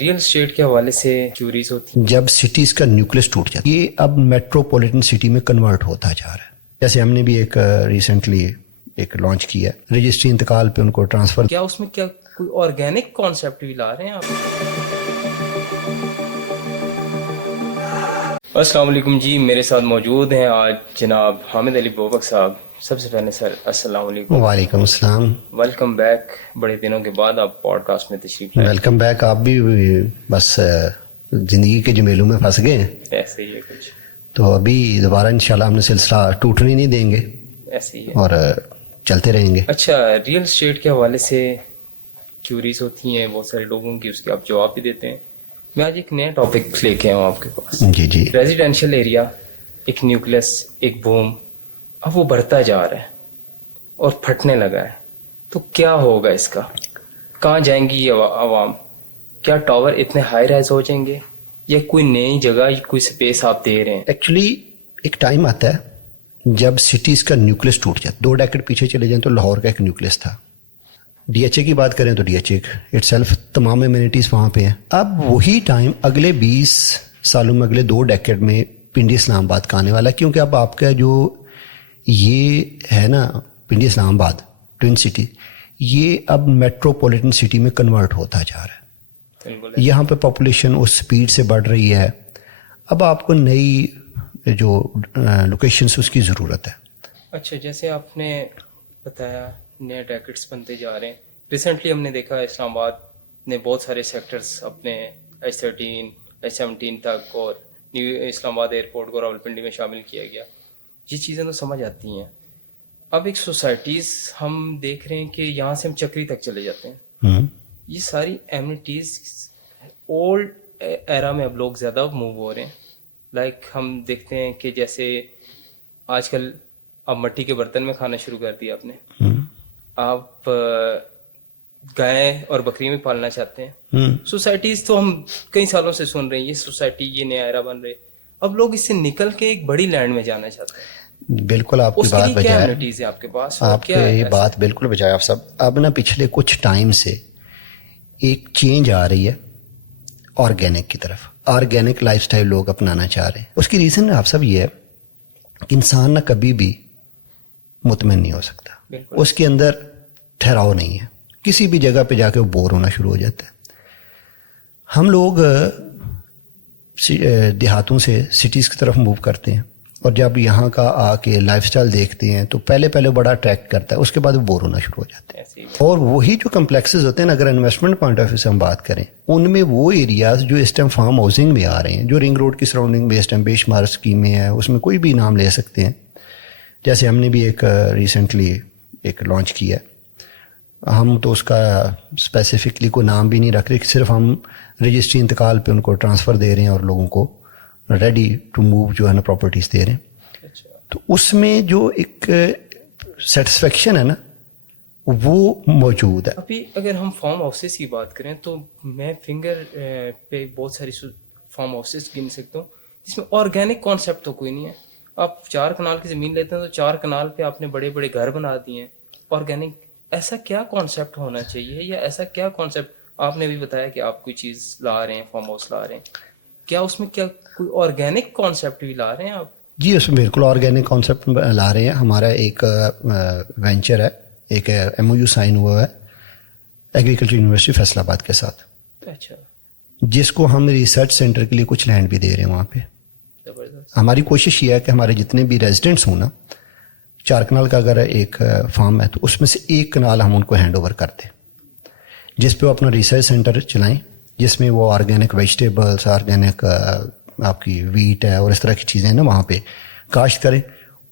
Real estate کے حوالے سے چوریز ہوتی ہیں جب سٹیز کا نیوکلس ٹوٹ جاتا ہے، یہ اب میٹروپولیٹن سٹی میں کنورٹ ہوتا جا رہا ہے. جیسے ہم نے بھی ایک ریسنٹلی ایک لانچ کیا ہے، رجسٹری انتقال پہ ان کو ٹرانسفر. کیا اس میں کیا کوئی آرگینک کانسیپٹ بھی لا رہے ہیں آپ؟ السلام علیکم جی، میرے ساتھ موجود ہیں آج جناب حامد علی بوبک صاحب. سب سے پہلے سر السلام علیکم. وعلیکم السلام. Welcome back. بڑے دنوں کے بعد آپ پوڈ کاسٹ میں تشریف لائے. Welcome back. آپ بھی بس زندگی کے جمیلوں میں پھنس گئے ہیں. ایسے ہی ہے کچھ، تو ابھی دوبارہ انشاءاللہ ہم نے سلسلہ ٹوٹنے نہیں دیں گے، ایسے ہی ہے اور چلتے رہیں گے. اچھا، ریئل اسٹیٹ کے حوالے سے چوریز ہوتی ہیں بہت سارے لوگوں کی، اس کے آپ جواب بھی دیتے ہیں. میں آج ایک نیا ٹاپک لے کے آؤں آپ کے پاس. جی جی. ریزیڈینشیل ایریا، ایک نیوکلس، ایک بوم، اب وہ بڑھتا جا رہا ہے اور پھٹنے لگا ہے. تو کیا ہوگا اس کا؟ کہاں جائیں گی یہ عوام؟ کیا ٹاور اتنے ہائی رائز ہو جائیں گے، یا کوئی نئی جگہ کوئی سپیس آپ دے رہے ہیں؟ ایکچولی ایک ٹائم آتا ہے جب سٹیز کا نیوکلس ٹوٹ جاتا ہے. 2 ڈیکیڈ پیچھے چلے جائیں تو لاہور کا ایک نیوکلس تھا. ڈی ایچ اے کی بات کریں تو D H A itself تمام ایمینٹیز وہاں پہ ہیں. اب وہی ٹائم اگلے 20 سالوں میں، اگلے 2 ڈیکیڈ میں پنڈی اسلام آباد کا آنے والا ہے. کیونکہ اب آپ کا جو یہ ہے نا پنڈی اسلام آباد ٹوئن سٹی، یہ اب میٹروپولیٹن سٹی میں کنورٹ ہوتا جا رہا ہے. یہاں پہ پاپولیشن اس سپیڈ سے بڑھ رہی ہے. اب آپ کو نئی جو لوکیشنس اس کی ضرورت ہے. اچھا، جیسے آپ نے بتایا نئے ڈیکٹس بنتے جا رہے ہیں. ریسنٹلی ہم نے دیکھا اسلام آباد نے بہت سارے سیکٹرز اپنے H13 H17 تک، اور نیو اسلام آباد ایئرپورٹ کو راولپنڈی میں شامل کیا گیا. یہ چیزیں تو سمجھ آتی ہیں. اب ایک سوسائٹیز ہم دیکھ رہے ہیں کہ یہاں سے ہم چکری تک چلے جاتے ہیں. یہ ساری ایمنیٹیز اولڈ ایرا میں اب لوگ زیادہ موو ہو رہے ہیں. لائک ہم دیکھتے ہیں کہ جیسے آج کل اب مٹی کے برتن میں کھانا شروع کر دیا آپ نے. آپ گائے اور بکری میں پالنا چاہتے ہیں. سوسائٹیز تو ہم کئی سالوں سے سن رہے ہیں، یہ سوسائٹی یہ نیا ایرا بن رہے. اب لوگ اس سے نکل کے ایک بڑی لینڈ میں جانا چاہتے ہیں. بالکل آپ کی بات بجائے، آپ کے پاس آپ کی یہ بات بالکل بجائے. آپ سب اب نا پچھلے کچھ ٹائم سے ایک چینج آ رہی ہے آرگینک کی طرف. آرگینک لائف سٹائل لوگ اپنانا چاہ رہے ہیں. اس کی ریزن آپ سب یہ ہے کہ انسان نہ کبھی بھی مطمئن نہیں ہو سکتا. اس کے اندر ٹھہراؤ نہیں ہے. کسی بھی جگہ پہ جا کے وہ بور ہونا شروع ہو جاتا ہے. ہم لوگ دیہاتوں سے سٹیز کی طرف موو کرتے ہیں، اور جب یہاں کا آ کے لائف سٹائل دیکھتے ہیں تو پہلے بڑا اٹریکٹ کرتا ہے، اس کے بعد وہ بور ہونا شروع ہو جاتے ہیں. اور وہی جو کمپلیکسز ہوتے ہیں نا، اگر انویسٹمنٹ پوائنٹ آف ویو سے ہم بات کریں، ان میں وہ ایریاز جو اس ٹائم فارم ہاؤسنگ میں آ رہے ہیں، جو رنگ روڈ کی سراؤنڈنگ میں اس ٹائم بے شمار اسکیمیں ہیں، اس میں کوئی بھی نام لے سکتے ہیں. جیسے ہم نے بھی ایک ریسنٹلی ایک لانچ کیا ہے. ہم تو اس کا اسپیسیفکلی کوئی نام بھی نہیں رکھ رہے، صرف ہم رجسٹری انتقال پہ ان کو ٹرانسفر دے رہے ہیں اور لوگوں کو ریڈی ٹو موو جو ہے نا پراپرٹیز دے رہے ہیں. تو اس میں جو ایک سیٹسفیکشن ہے نا وہ موجود ہے. ابھی اگر ہم فارم ہاؤسز کی بات کریں تو میں فنگر پہ بہت ساری فارم ہاؤسز گن سکتا ہوں جس میں آرگینک کانسیپٹ تو کوئی نہیں ہے. آپ 4 کنال کی زمین لیتے ہیں تو 4 کنال پہ آپ نے بڑے بڑے گھر بنا دیے ہیں. آرگینک ایسا کیا کانسیپٹ ہونا چاہیے، یا ایسا کیا کانسیپٹ؟ آپ نے بھی بتایا کہ آپ کوئی چیز لا رہے ہیں، فارم ہاؤس لا رہے ہیں. کیا اس میں کیا کوئی آرگینک کانسیپٹ بھی لا رہے ہیں آپ؟ جی، اس میں بالکل آرگینک کانسیپٹ لا رہے ہیں. ہمارا ایک وینچر ہے، ایک ایم او یو سائن ہوا ہے ایگریکلچر یونیورسٹی فیصل آباد کے ساتھ. اچھا. جس کو ہم ریسرچ سینٹر کے لیے کچھ لینڈ بھی دے رہے ہیں وہاں پہ. ہماری کوشش یہ ہے کہ ہمارے جتنے بھی ریزیڈنٹس ہوں نا، 4 کنال کا اگر ایک فارم ہے تو اس میں سے 1 کنال ہم ان کو ہینڈ اوور کر دیں، جس پہ وہ اپنا ریسرچ سینٹر چلائیں، جس میں وہ آرگینک ویجیٹیبلس، آرگینک آپ کی ویٹ ہے اور اس طرح کی چیزیں نا وہاں پہ کاشت کریں،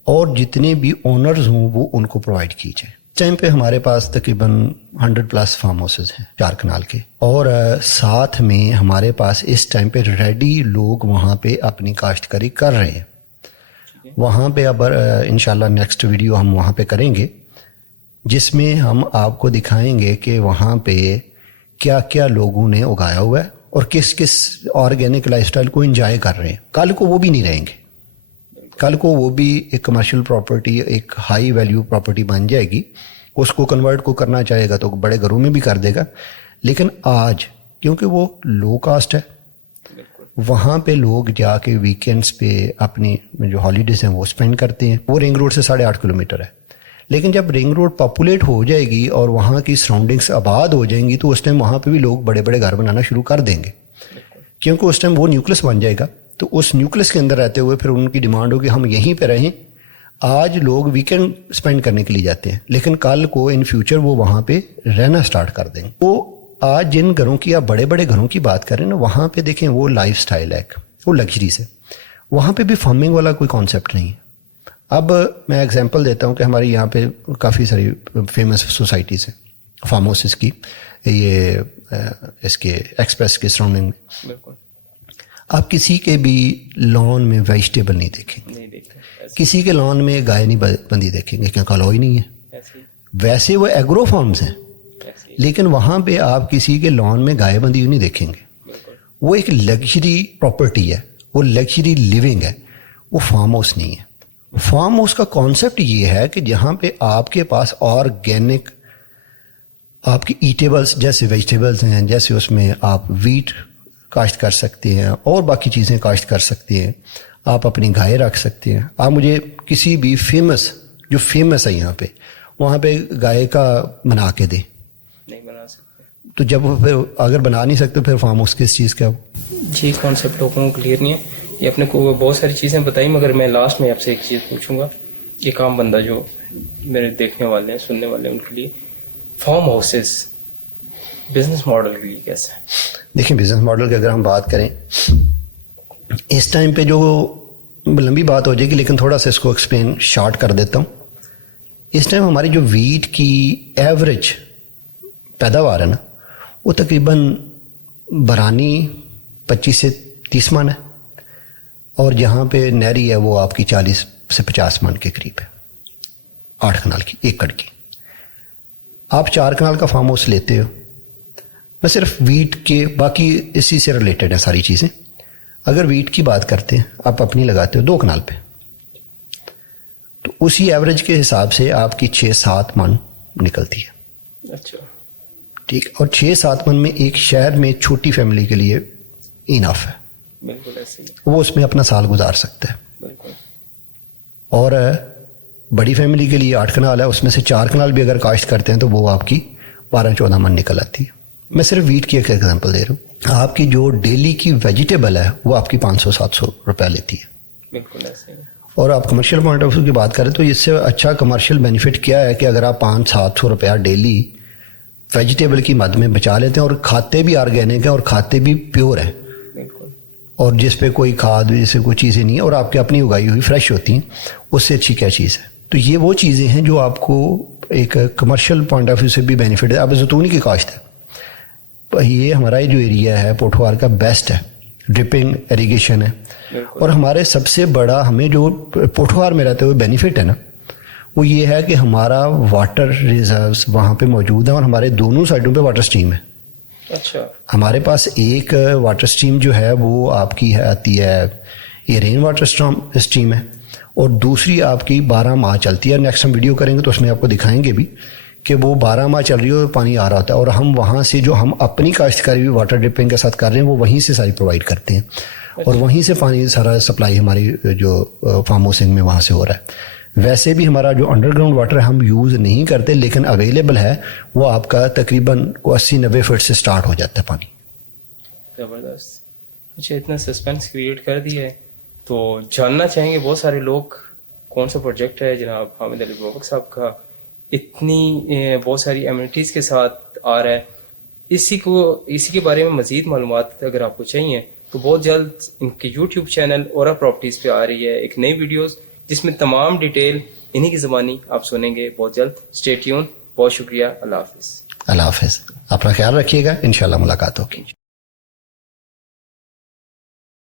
اور جتنے بھی اونرز ہوں وہ ان کو پرووائڈ کی جائے. اس ٹائم پہ ہمارے پاس تقریباً 100+ فارم ہاؤسز ہیں 4 کنال کے، اور ساتھ میں ہمارے پاس اس ٹائم پہ ریڈی لوگ وہاں پہ اپنی کاشتکاری کر رہے ہیں. وہاں پہ اب انشاءاللہ نیکسٹ ویڈیو ہم وہاں پہ کریں گے، جس میں ہم آپ کو دکھائیں گے کہ وہاں پہ کیا کیا لوگوں نے اگایا ہوا ہے اور کس کس آرگینک لائف سٹائل کو انجوائے کر رہے ہیں. کل کو وہ بھی نہیں رہیں گے، کل کو وہ بھی ایک کمرشل پراپرٹی، ایک ہائی ویلیو پراپرٹی بن جائے گی. اس کو کنورٹ کو کرنا چاہے گا تو بڑے گھروں میں بھی کر دے گا. لیکن آج کیونکہ وہ لو کاسٹ ہے. وہاں پہ لوگ جا کے ویکینڈس پہ اپنی جو ہالیڈیز ہیں وہ اسپینڈ کرتے ہیں. وہ رنگ روڈ سے 8.5 کلومیٹر ہے. لیکن جب رنگ روڈ پاپولیٹ ہو جائے گی اور وہاں کی سراؤنڈنگس آباد ہو جائیں گی تو اس ٹائم وہاں پہ بھی لوگ بڑے بڑے گھر بنانا شروع کر دیں گے, کیونکہ اس ٹائم وہ نیوکلس بن جائے گا. تو اس نیوکلس کے اندر رہتے ہوئے پھر ان کی ڈیمانڈ ہوگی ہم یہیں پہ رہیں. آج لوگ ویکینڈ اسپینڈ کرنے کے لیے جاتے ہیں, لیکن کل کو ان فیوچر وہ وہاں پہ رہنا اسٹارٹ کر دیں گے. وہ آج جن گھروں کی آپ بڑے بڑے گھروں کی بات کریں نا, وہاں پہ دیکھیں وہ لائف سٹائل ہے, وہ لگژری سے. وہاں پہ بھی فارمنگ والا کوئی کانسیپٹ نہیں ہے. اب میں ایگزامپل دیتا ہوں کہ ہمارے یہاں پہ کافی ساری فیمس سوسائٹیز ہیں فارم ہاؤسز کی, یہ اس کے ایکسپریس کے سراؤنڈنگ میں. بالکل. آپ کسی کے بھی لان میں ویجیٹیبل نہیں دیکھیں گے, کسی کے لان میں گائے نہیں بندی دیکھیں گے کیونکہ الوئی نہیں ہے. ویسے وہ ایگرو فارمز ہیں, لیکن وہاں پہ آپ کسی کے لان میں گائے بندی نہیں دیکھیں گے. وہ ایک لگژری پراپرٹی ہے, وہ لگژری لیونگ ہے, وہ فارم ہاؤس نہیں ہے. فارم ہاؤس کا کانسیپٹ یہ ہے کہ جہاں پہ آپ کے پاس آرگینک آپ کی ایٹیبلس جیسے ویجیٹیبلس ہیں, جیسے اس میں آپ ویٹ کاشت کر سکتے ہیں اور باقی چیزیں کاشت کر سکتے ہیں, آپ اپنی گائے رکھ سکتے ہیں. آپ مجھے کسی بھی فیمس جو فیمس ہے یہاں پہ وہاں پہ گائے کا بنا کے دے, نہیں بنا سکتے. تو جب وہ پھر اگر بنا نہیں سکتے پھر فارم ہاؤس کس چیز کا؟ جی کانسیپٹ لوگوں کو کلیئر نہیں ہے. یہ اپنے کو بہت ساری چیزیں بتائی, مگر میں لاسٹ میں آپ سے ایک چیز پوچھوں گا. ایک عام بندہ جو میرے دیکھنے والے ہیں سننے والے ہیں ان کے لیے فارم ہاؤسز بزنس ماڈل کے لیے کیسے ہیں؟ دیکھیں بزنس ماڈل کی اگر ہم بات کریں اس ٹائم پہ جو لمبی بات ہو جائے گی, لیکن تھوڑا سا اس کو ایکسپلین شارٹ کر دیتا ہوں. اس ٹائم ہماری جو ویٹ کی ایوریج پیداوار ہے نا وہ تقریباً برانی 25 سے 30 من ہے, اور جہاں پہ نہری ہے وہ آپ کی 40 سے 50 من کے قریب ہے. 8 کنال کی ایکڑ کی. آپ 4 کنال کا فارم ہاؤس لیتے ہو, میں صرف ویٹ کے, باقی اسی سے ریلیٹڈ ہیں ساری چیزیں. اگر ویٹ کی بات کرتے ہیں آپ اپنی لگاتے ہو 2 کنال پہ, تو اسی ایوریج کے حساب سے آپ کی 6-7 من نکلتی ہے. اچھا ٹھیک, اور 6-7 من میں ایک شہر میں چھوٹی فیملی کے لیے انف ہے. بالکل ایسے ہی. وہ اس میں اپنا سال گزار سکتا ہے. بالکل. اور بڑی فیملی کے لیے 8 کنال ہے, اس میں سے 4 کنال بھی اگر کاشت کرتے ہیں تو وہ آپ کی 12-14 من نکل آتی ہے. میں صرف ویٹ کی ایک ایگزامپل دے رہا ہوں. آپ کی جو ڈیلی کی ویجیٹیبل ہے وہ آپ کی 500-700 روپے لیتی ہے. بالکل ایسے ہی. اور آپ کمرشل پوائنٹ آف ویو کی بات کریں تو اس سے اچھا کمرشل بینیفٹ کیا ہے کہ اگر آپ 500-700 روپیہ ڈیلی ویجیٹیبل کی مد میں بچا لیتے ہیں اور کھاتے بھی آرگینک ہیں اور کھاتے بھی پیور ہیں, اور جس پہ کوئی کھاد جیسے کوئی چیزیں نہیں ہیں اور آپ کے اپنی اگائی ہوئی فریش ہوتی ہیں, اس سے اچھی کیا چیز ہے. تو یہ وہ چیزیں ہیں جو آپ کو ایک کمرشل پوائنٹ آف ویو سے بھی بینیفٹ ہے. اب زیتون کی کاشت ہے, یہ ہمارا جو ایریا ہے پوٹھوار کا بیسٹ ہے, ڈرپنگ ایریگیشن ہے. اور ہمارے سب سے بڑا ہمیں جو پوٹھوار میں رہتے ہوئے بینیفٹ ہے نا وہ یہ ہے کہ ہمارا واٹر ریزروز وہاں پہ موجود ہیں اور ہمارے دونوں سائڈوں پہ واٹر سٹریم ہے. اچھا. ہمارے پاس ایک واٹر سٹریم جو ہے وہ آپ کی آتی ہے, یہ رین واٹر سٹریم ہے, اور دوسری آپ کی 12 ماہ چلتی ہے. نیکسٹ ہم ویڈیو کریں گے تو اس میں آپ کو دکھائیں گے بھی کہ وہ 12 ماہ چل رہی ہے اور پانی آ رہا ہوتا ہے, اور ہم وہاں سے جو ہم اپنی کاشتکاری بھی واٹر ڈرپنگ کے ساتھ کر رہے ہیں وہ وہیں سے ساری پرووائڈ کرتے ہیں, اور وہیں سے پانی سارا سپلائی ہماری جو فارم ہاؤسنگ میں وہاں سے ہو رہا ہے. ویسے بھی ہمارا جو انڈر گراؤنڈ واٹر ہم یوز نہیں کرتے لیکن اویلیبل ہے, وہ آپ کا تقریباً 80-90 فٹ سے سٹارٹ ہو جاتا ہے پانی. زبردست. اچھا, اتنا سسپینس کریٹ کر دیا ہے تو جاننا چاہیں گے بہت سارے لوگ کون سا پروجیکٹ ہے جناب حامد علی بابک صاحب کا, اتنی بہت ساری ایمینٹیز کے ساتھ آ رہا ہے. اسی کے بارے میں مزید معلومات اگر آپ کو چاہیے تو بہت جلد ان کے یوٹیوب چینل اورا پراپرٹیز پہ آ رہی ہے ایک نئی ویڈیوز جس میں تمام ڈیٹیل انہی کی زبانی آپ سنیں گے بہت جلد. Stay tune. بہت شکریہ. اللہ حافظ. اللہ حافظ. اپنا خیال رکھیے گا, انشاءاللہ ملاقات ہوگی.